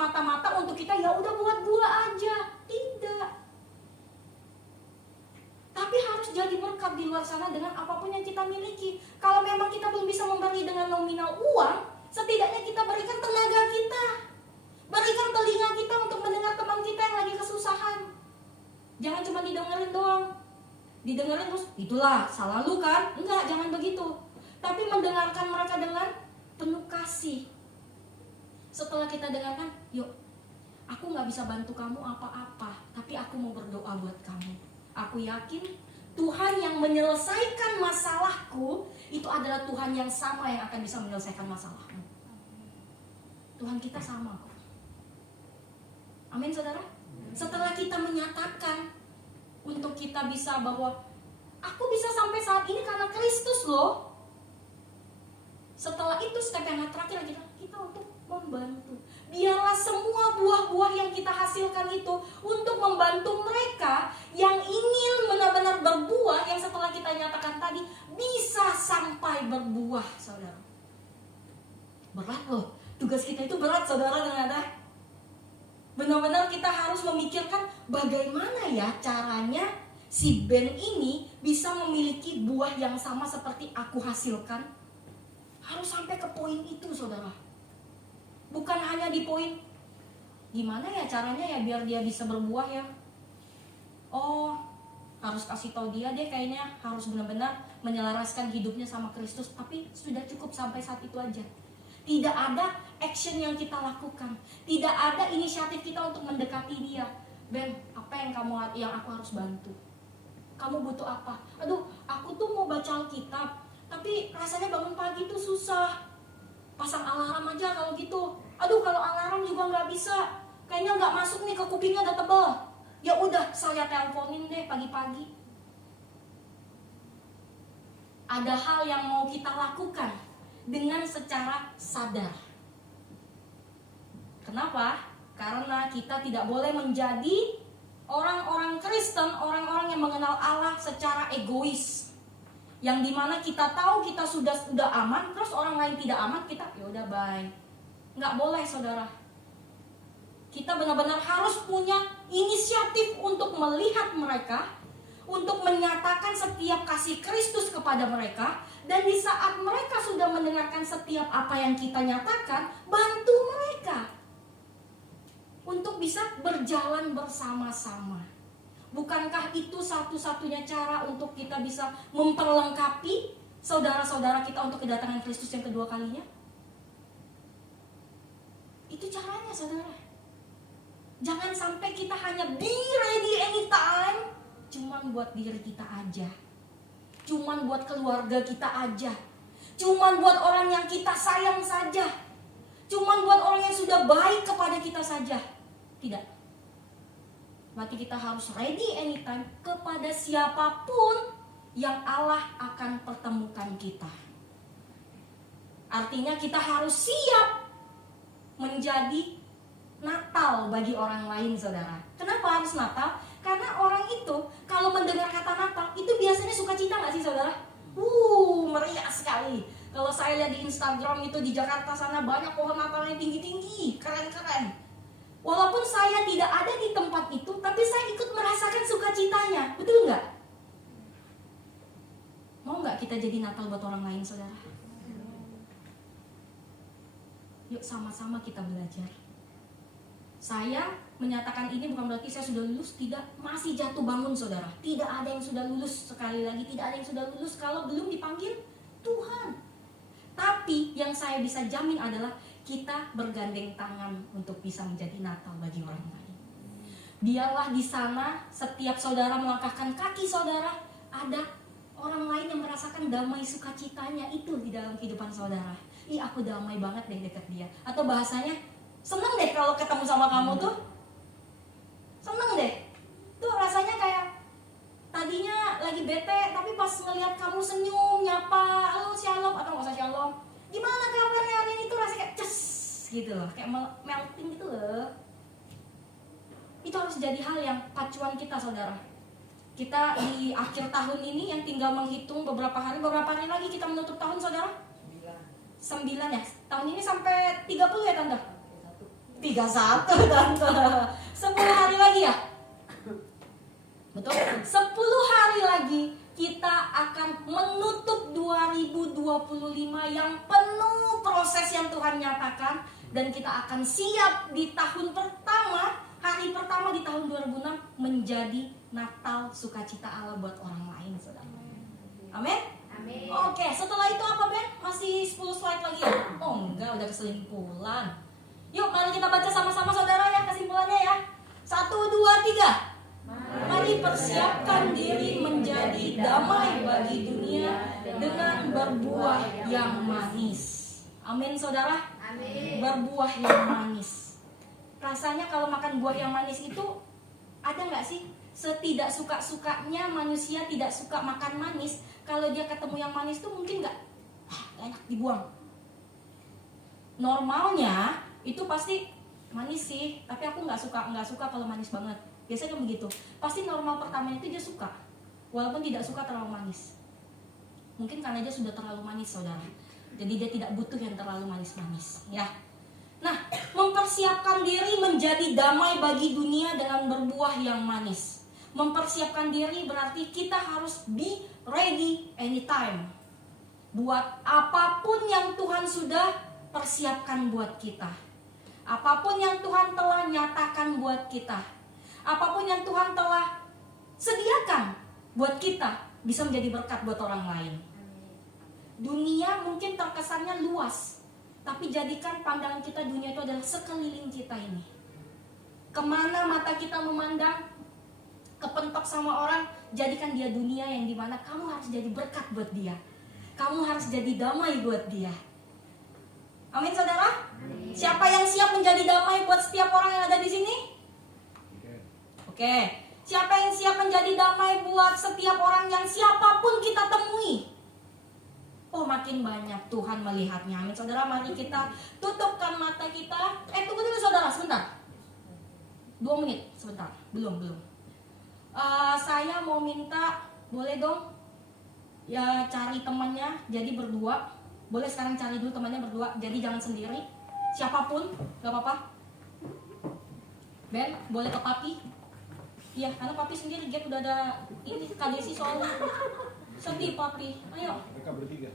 semata-mata untuk kita ya udah buat buah aja. Tidak. Tapi harus jadi berkat di luar sana dengan apapun yang kita miliki. Kalau memang kita belum bisa memberi dengan nominal uang, setidaknya kita berikan tenaga kita. Berikan telinga kita untuk mendengar teman kita yang lagi kesusahan. Jangan cuma didengerin doang. Didengerin terus, itulah salah lu kan? Enggak, jangan begitu. Tapi mendengarkan mereka dengan penuh kasih. Setelah kita dengarkan, yuk, aku gak bisa bantu kamu apa-apa, tapi aku mau berdoa buat kamu. Aku yakin Tuhan yang menyelesaikan masalahku itu adalah Tuhan yang sama yang akan bisa menyelesaikan masalahmu. Tuhan kita sama kok. Amin saudara. Setelah kita menyatakan untuk kita bisa bahwa aku bisa sampai saat ini karena Kristus loh. Setelah itu step yang terakhir kita untuk membantu. Biarlah semua buah-buah yang kita hasilkan itu untuk membantu mereka yang ingin benar-benar berbuah, yang setelah kita nyatakan tadi bisa sampai berbuah, saudara. Berat loh, tugas kita itu berat saudara ternyata. Benar-benar kita harus memikirkan bagaimana ya caranya si Ben ini bisa memiliki buah yang sama seperti aku hasilkan. Harus sampai ke poin itu saudara. Bukan hanya di poin gimana ya caranya ya biar dia bisa berbuah ya. Oh, harus kasih tahu dia kayaknya harus benar-benar menyelaraskan hidupnya sama Kristus. Tapi sudah cukup sampai saat itu aja. Tidak ada action yang kita lakukan. Tidak ada inisiatif kita untuk mendekati dia. Ben, apa yang aku harus bantu? Kamu butuh apa? Aduh, aku tuh mau baca Alkitab, tapi rasanya bangun pagi tuh susah. Pasang alarm aja kalau gitu. Aduh, kalau alarm juga nggak bisa. Kayaknya nggak masuk nih ke kupingnya, udah tebal. Ya udah, saya teleponin deh pagi-pagi. Ada hal yang mau kita lakukan dengan secara sadar. Kenapa? Karena kita tidak boleh menjadi orang-orang Kristen, orang-orang yang mengenal Allah secara egois. Yang dimana kita tahu kita sudah aman, terus orang lain tidak aman, kita ya udah bye. Nggak boleh saudara. Kita benar-benar harus punya inisiatif untuk melihat mereka, untuk menyatakan setiap kasih Kristus kepada mereka, dan di saat mereka sudah mendengarkan setiap apa yang kita nyatakan, bantu mereka untuk bisa berjalan bersama-sama. Bukankah itu satu-satunya cara untuk kita bisa memperlengkapi saudara-saudara kita untuk kedatangan Kristus yang kedua kalinya? Itu caranya saudara. Jangan sampai kita hanya be ready anytime cuman buat diri kita aja, cuman buat keluarga kita aja, cuman buat orang yang kita sayang saja, cuman buat orang yang sudah baik kepada kita saja. Tidak. Berarti kita harus ready anytime kepada siapapun yang Allah akan pertemukan kita. Artinya kita harus siap menjadi Natal bagi orang lain saudara. Kenapa harus Natal? Karena orang itu kalau mendengar kata Natal itu biasanya sukacita gak sih saudara? Meriah sekali. Kalau saya lihat di Instagram itu di Jakarta sana banyak pohon Natal yang tinggi-tinggi, keren-keren. Walaupun saya tidak ada di tempat itu, tapi saya ikut merasakan sukacitanya. Betul nggak? Mau nggak kita jadi Natal buat orang lain, saudara? Yuk sama-sama kita belajar. Saya menyatakan ini bukan berarti saya sudah lulus, tidak. Masih jatuh bangun, saudara. Tidak ada yang sudah lulus, sekali lagi. Tidak ada yang sudah lulus kalau belum dipanggil Tuhan. Tapi yang saya bisa jamin adalah kita bergandeng tangan untuk bisa menjadi Natal bagi orang lain. Biarlah di sana setiap saudara melangkahkan kaki saudara, ada orang lain yang merasakan damai sukacitanya itu di dalam kehidupan saudara. Ih, aku damai banget deh dekat dia. Atau bahasanya, seneng deh kalau ketemu sama kamu tuh. Seneng deh. Tuh rasanya kayak tadinya lagi bete, tapi pas ngelihat kamu senyum, nyapa, halo shalom, atau nggak usah shalom, gimana kabarnya hari ini tuh rasanya kayak ces gitu loh, kayak melting gitu loh. Itu harus jadi hal yang pacuan kita saudara. Kita di akhir tahun ini yang tinggal menghitung beberapa hari lagi kita menutup tahun saudara? 9 ya? Tahun ini sampai 30 ya tante? 31 tante. 10 hari lagi ya? Betul? 10 hari lagi kita akan menutup 2025 yang penuh proses yang Tuhan nyatakan. Dan kita akan siap di tahun pertama, hari pertama di tahun 2006 menjadi Natal sukacita Allah buat orang lain, saudara. Amin? Amin. Oke, setelah itu apa Ben? Masih 10 slide lagi ya? Oh enggak, udah kesimpulan. Yuk mari kita baca sama-sama saudara ya kesimpulannya ya. 1, 2, 3. Mari persiapkan diri menjadi damai bagi dunia dengan berbuah yang manis. Amin saudara. Amin. Berbuah yang manis. Rasanya kalau makan buah yang manis itu ada nggak sih? Setidak suka-sukanya manusia tidak suka makan manis. Kalau dia ketemu yang manis tuh mungkin nggak enak dibuang. Normalnya itu pasti manis sih, tapi aku nggak suka kalau manis banget. Biasanya kan begitu. Pasti normal pertama itu dia suka, walaupun tidak suka terlalu manis. Mungkin karena dia sudah terlalu manis saudara. Jadi dia tidak butuh yang terlalu manis-manis ya. Nah, mempersiapkan diri menjadi damai bagi dunia dengan berbuah yang manis. Mempersiapkan diri berarti kita harus be ready anytime. Buat apapun yang Tuhan sudah persiapkan buat kita. Apapun yang Tuhan telah nyatakan buat kita. Apapun yang Tuhan telah sediakan buat kita bisa menjadi berkat buat orang lain. Dunia mungkin terkesannya luas, tapi jadikan pandangan kita dunia itu adalah sekeliling kita ini. Kemana mata kita memandang, kepentok sama orang, jadikan dia dunia yang dimana kamu harus jadi berkat buat dia. Kamu harus jadi damai buat dia. Amin saudara? Amin. Siapa yang siap menjadi damai buat setiap orang yang ada di sini? Oke. Siapa yang siap menjadi damai buat setiap orang yang siapapun kita temui? Oh makin banyak Tuhan melihatnya. Amin saudara, mari kita tutupkan mata kita. Tunggu dulu saudara, sebentar. 2 menit, sebentar. Belum. Saya mau minta, boleh dong ya cari temannya, jadi berdua. Boleh sekarang cari dulu temannya berdua, jadi jangan sendiri. Siapapun, gak apa-apa. Ben, boleh ke papi. Iya, karena papi sendiri dia udah ada ini KDC soalnya. Sedih papi, ayo. Mereka bertiga.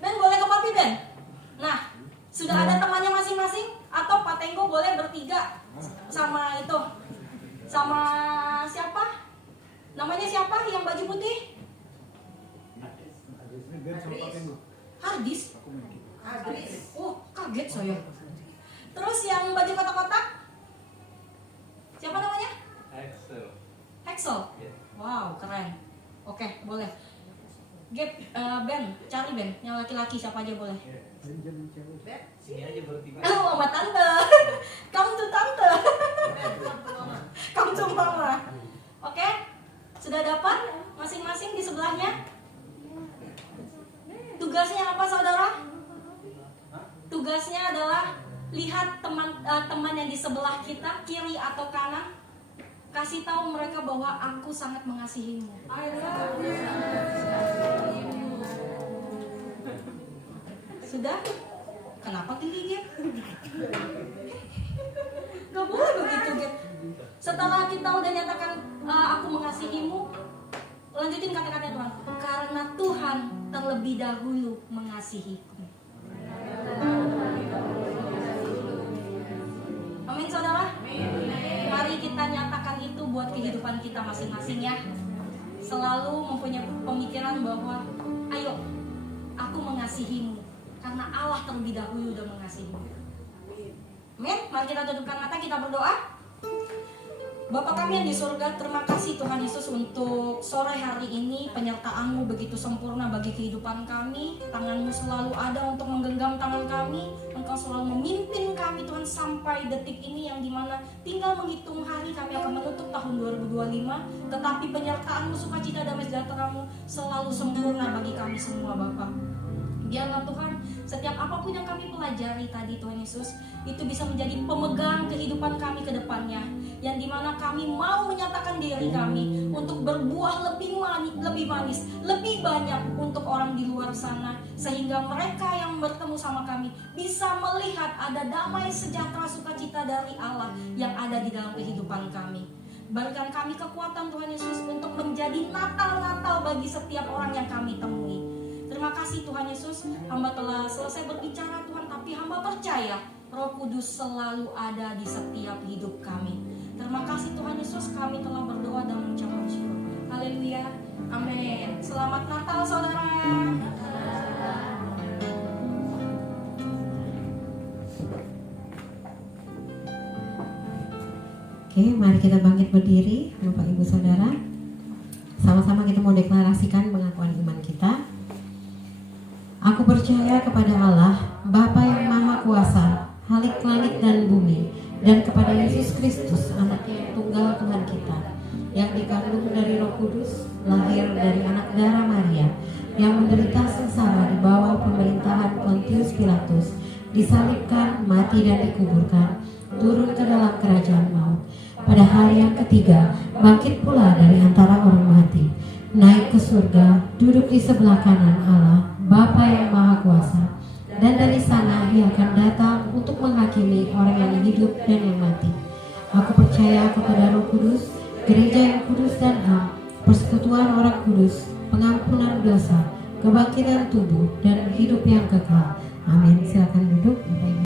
Ben boleh ke papi Ben. Nah, sudah ada temannya masing-masing atau Pak Tenggo boleh bertiga sama itu, sama siapa? Namanya siapa yang baju putih? Hardis. Oh kaget saya. Terus yang baju kotak-kotak? Siapa namanya? Hexel. Wow, keren. Oke, boleh. Ben, cari Ben, yang laki-laki siapa aja boleh. Sini aja bertiga. Oh, sama tante. Kamu tuh tante. Kamu tuh mama. Oke, sudah dapat masing-masing di sebelahnya. Tugasnya apa saudara? Tugasnya adalah lihat teman yang di sebelah kita, kiri atau kanan. Kasih tahu mereka bahwa aku sangat mengasihimu. Sudah? Kenapa gigit? Gak boleh begitu, Git. Setelah kita udah nyatakan aku mengasihimu, lanjutin kata-kata Tuhan. Karena Tuhan terlebih dahulu mengasihiku. Amin saudara? Mari kita nyatakan itu buat kehidupan kita masing-masing ya. Selalu mempunyai pemikiran bahwa ayo, aku mengasihimu karena Allah terlebih dahulu udah mengasihimu. Amin. Mari kita tundukkan mata, kita berdoa. Bapa kami yang di surga, terima kasih Tuhan Yesus untuk sore hari ini. Penyertaan-Mu begitu sempurna bagi kehidupan kami. Tangan-Mu selalu ada untuk menggenggam tangan kami. Engkau selalu memimpin kami Tuhan sampai detik ini yang dimana tinggal menghitung hari kami akan menutup tahun 2025. Tetapi penyertaan-Mu, sukacita, damai sejahtera-Mu selalu sempurna bagi kami semua Bapa. Biarlah Tuhan, setiap apapun yang kami pelajari tadi Tuhan Yesus, itu bisa menjadi pemegang kehidupan kami ke depannya. Yang dimana kami mau menyatakan diri kami untuk berbuah lebih manis, lebih banyak untuk orang di luar sana. Sehingga mereka yang bertemu sama kehidupan kami bisa melihat ada damai sejahtera sukacita dari Allah yang ada di dalam kehidupan kami. Berikan kami kekuatan Tuhan Yesus untuk menjadi Natal-Natal bagi setiap orang yang kami temui. Terima kasih Tuhan Yesus, hamba telah selesai berbicara Tuhan, tapi hamba percaya Roh Kudus selalu ada di setiap hidup kami. Terima kasih Tuhan Yesus, kami telah berdoa dan mengucapkan syukur. Haleluya, amin. Selamat Natal saudara. Oke, mari kita bangkit berdiri, Bapak Ibu Saudara. Sama-sama kita mau deklarasikan pengakuan iman kita. Aku percaya kepada Allah, Bapa yang Maha Kuasa, Halik langit dan bumi, dan kepada Yesus Kristus, Anaknya yang tunggal Tuhan kita, yang dikandung dari Roh Kudus, lahir dari anak darah Maria, yang menderita sengsara di bawah pemerintahan Pontius Pilatus, disalibkan, mati dan dikuburkan, turun ke dalam kerajaan maut. Pada hari yang ketiga, bangkit pula dari antara orang mati, naik ke surga, duduk di sebelah kanan Allah, Bapa yang Maha Kuasa. Dan dari sana Ia akan datang untuk menghakimi orang yang hidup dan yang mati. Aku percaya kepada Roh Kudus, gereja yang kudus dan am, persekutuan orang kudus, pengampunan dosa, kebangkitan tubuh, dan hidup yang kekal. Amin. Silakan duduk, Bapak Ibu.